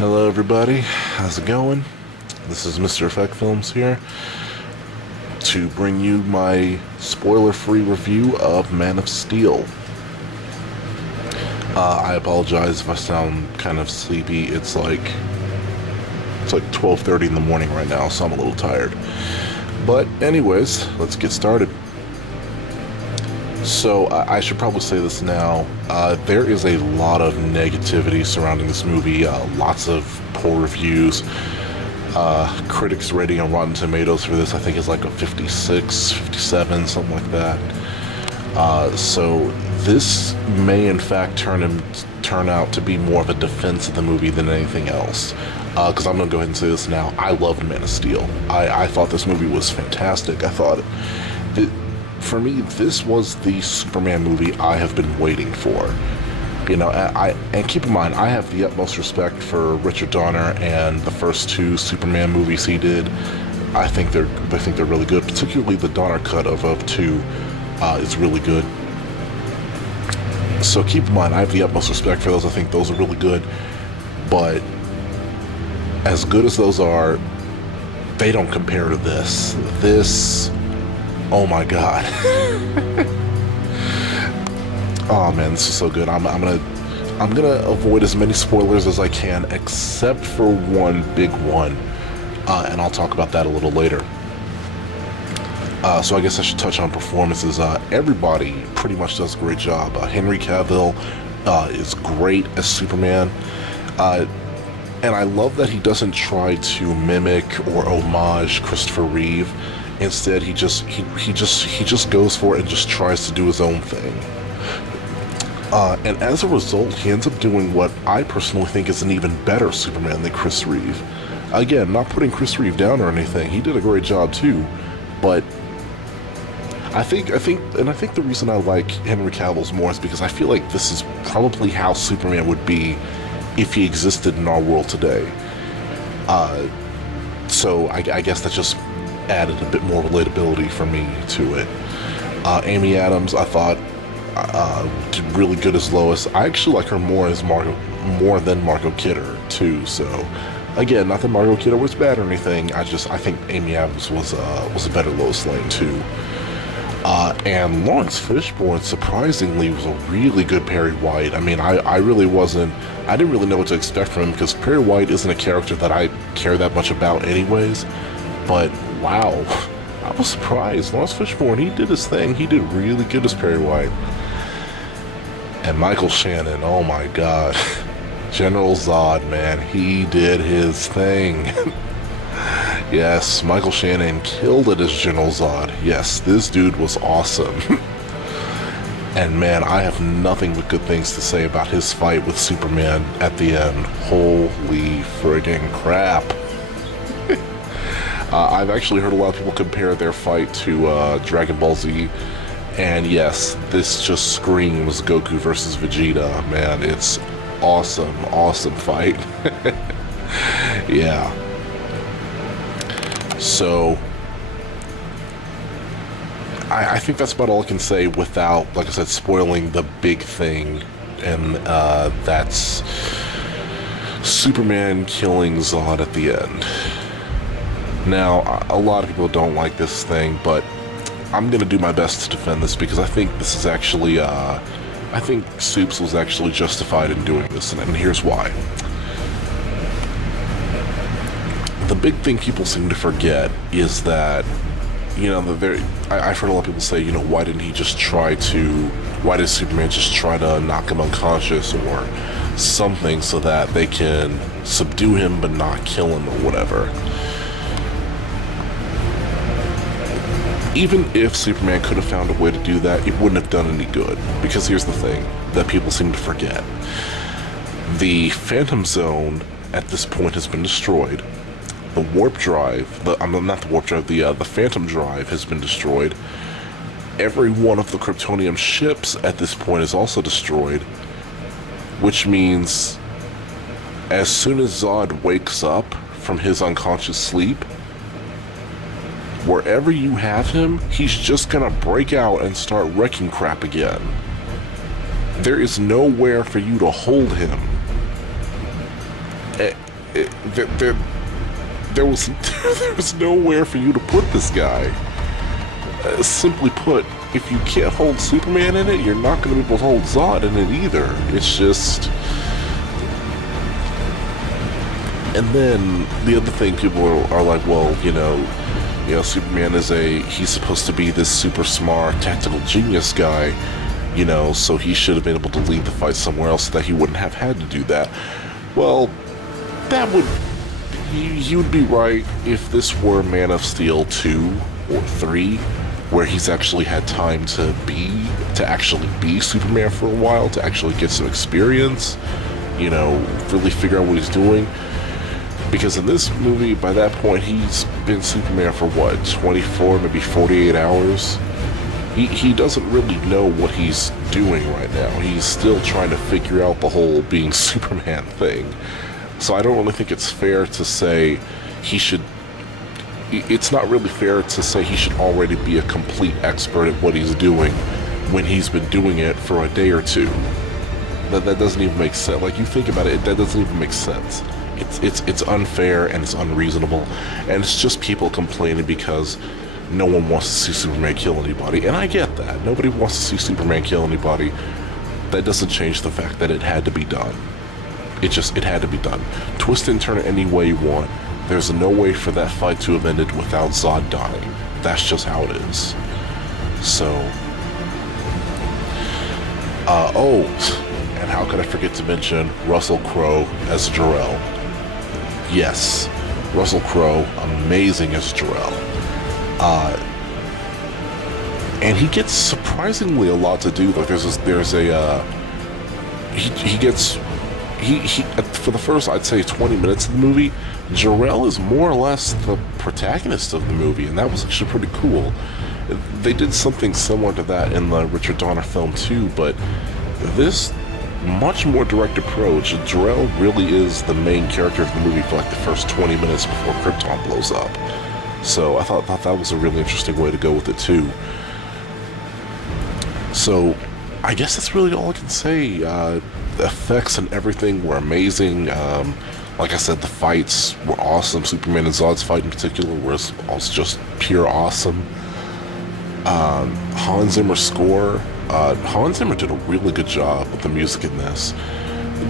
Hello everybody, how's it going? This is Mr. Effect Films here to bring you my spoiler-free review of Man of Steel. I apologize if I sound kind of sleepy. It's like 12:30 in the morning right now, so I'm a little tired. But anyways, let's get started. So I should probably say this now. There is a lot of negativity surrounding this movie. Lots of poor reviews. Critics rating on Rotten Tomatoes for this, I think, is like a 56, 57, something like that. So this may in fact turn out to be more of a defense of the movie than anything else. Because I'm going to go ahead and say this now. I loved Man of Steel. I thought this movie was fantastic. I thought for me, this was the Superman movie I have been waiting for. You know, and keep in mind, I have the utmost respect for Richard Donner and the first two Superman movies he did. I think they're really good. Particularly the Donner cut of 2 is really good. So keep in mind, I have the utmost respect for those. I think those are really good. But as good as those are, they don't compare to this. This, oh my god. Oh man, this is so good. I'm gonna avoid as many spoilers as I can, except for one big one, and I'll talk about that a little later. So I guess I should touch on performances. Everybody pretty much does a great job. Henry Cavill is great as Superman, and I love that he doesn't try to mimic or homage Christopher Reeve. Instead, he just goes for it and just tries to do his own thing. And as a result, he ends up doing what I personally think is an even better Superman than Chris Reeve. Again, not putting Chris Reeve down or anything. He did a great job too, but I think the reason I like Henry Cavill's more is because I feel like this is probably how Superman would be if he existed in our world today. So I guess that just added a bit more relatability for me to it. Amy Adams, I thought, did really good as Lois. I actually like her more than Margot Kidder too. So again, not that Margot Kidder was bad or anything. I think Amy Adams was a better Lois Lane too. And Lawrence Fishburne surprisingly was a really good Perry White. I mean, I didn't really know what to expect from him, because Perry White isn't a character that I care that much about anyways. But wow, I was surprised. Lawrence Fishburne, he did his thing. He did really good as Perry White. And Michael Shannon, oh my god. General Zod, man, he did his thing. Yes, Michael Shannon killed it as General Zod. Yes, this dude was awesome. And man, I have nothing but good things to say about his fight with Superman at the end. Holy friggin' crap. I've actually heard a lot of people compare their fight to Dragon Ball Z, and yes, this just screams Goku versus Vegeta. Man, it's awesome, awesome fight. Yeah. So I think that's about all I can say without, like I said, spoiling the big thing, and that's Superman killing Zod at the end. Now, a lot of people don't like this thing, but I'm going to do my best to defend this, because I think this is actually, I think Supes was actually justified in doing this, and here's why. The big thing people seem to forget is that, you know, I've heard a lot of people say, you know, why did Superman just try to knock him unconscious or something so that they can subdue him but not kill him or whatever. Even if Superman could have found a way to do that, it wouldn't have done any good. Because here's the thing that people seem to forget. The Phantom Zone at this point has been destroyed. The warp drive, the Phantom Drive has been destroyed. Every one of the Kryptonium ships at this point is also destroyed. Which means, as soon as Zod wakes up from his unconscious sleep, wherever you have him, he's just gonna break out and start wrecking crap again. There is nowhere for you to hold him. there was there was nowhere for you to put this guy. Simply put, if you can't hold Superman in it, you're not going to be able to hold Zod in it either. It's just... And then the other thing, people are like, well, Superman he's supposed to be this super smart tactical genius guy, so he should have been able to lead the fight somewhere else so that he wouldn't have had to do that. Well, you would be right if this were Man of Steel 2 or 3, where he's actually had time to actually be Superman for a while, to actually get some experience, really figure out what he's doing. Because in this movie, by that point, he's been Superman for 24, maybe 48 hours? He doesn't really know what he's doing right now. He's still trying to figure out the whole being Superman thing. So I don't really think it's fair to say it's not really fair to say he should already be a complete expert at what he's doing when he's been doing it for a day or two. That doesn't even make sense. Like, you think about it, that doesn't even make sense. It's unfair and it's unreasonable, and it's just people complaining because no one wants to see Superman kill anybody. And I get that. Nobody wants to see Superman kill anybody. That doesn't change the fact that it had to be done. It had to be done. Twist and turn it any way you want. There's no way for that fight to have ended without Zod dying. That's just how it is. So, and how could I forget to mention Russell Crowe as Jor-El? Yes, Russell Crowe, amazing as Jor-El. And he gets surprisingly a lot to do. Like, for the first, I'd say, 20 minutes of the movie, Jor-El is more or less the protagonist of the movie, and that was actually pretty cool. They did something similar to that in the Richard Donner film too, but this much more direct approach. Jor-El really is the main character of the movie for like the first 20 minutes before Krypton blows up. So I thought that was a really interesting way to go with it too. So I guess that's really all I can say. The effects and everything were amazing. Like I said, the fights were awesome. Superman and Zod's fight in particular was just pure awesome. Hans Zimmer's score. Hans Zimmer did a really good job with the music in this.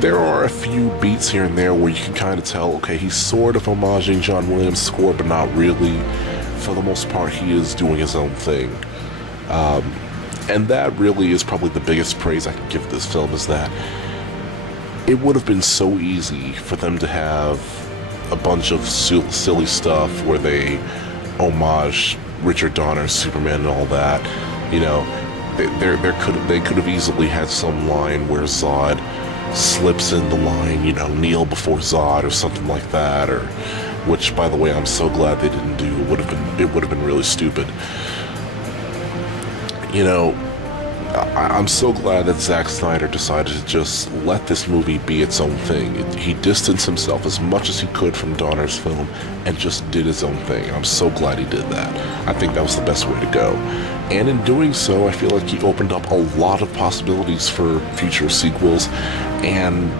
There are a few beats here and there where you can kind of tell, okay, he's sort of homaging John Williams' score, but not really. For the most part, he is doing his own thing. And that really is probably the biggest praise I can give this film, is that it would have been so easy for them to have a bunch of silly stuff where they homage Richard Donner's Superman and all that. They could have easily had some line where Zod slips in the line, kneel before Zod or something like that, or which, by the way, I'm so glad they didn't do. It would have been really stupid. I'm so glad that Zack Snyder decided to just let this movie be its own thing. He distanced himself as much as he could from Donner's film and just did his own thing. I'm so glad he did that. I think that was the best way to go. And in doing so, I feel like he opened up a lot of possibilities for future sequels, and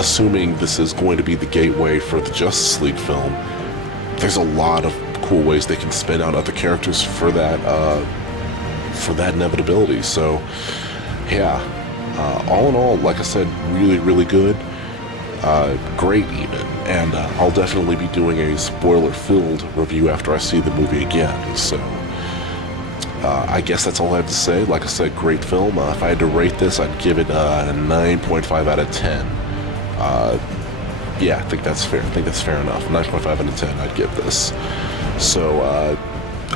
assuming this is going to be the gateway for the Justice League film, there's a lot of cool ways they can spin out other characters for that inevitability. So yeah, all in all, like I said, really, really good, great even, and I'll definitely be doing a spoiler-filled review after I see the movie again. So I guess that's all I have to say. Like I said, great film. If I had to rate this, I'd give it a 9.5 out of 10. Yeah, I think that's fair. I think that's fair enough. 9.5 out of 10 I'd give this. So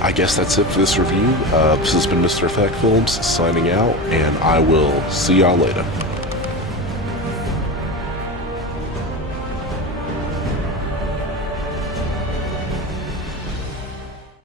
I guess that's it for this review. This has been Mr. Effect Films signing out, and I will see y'all later.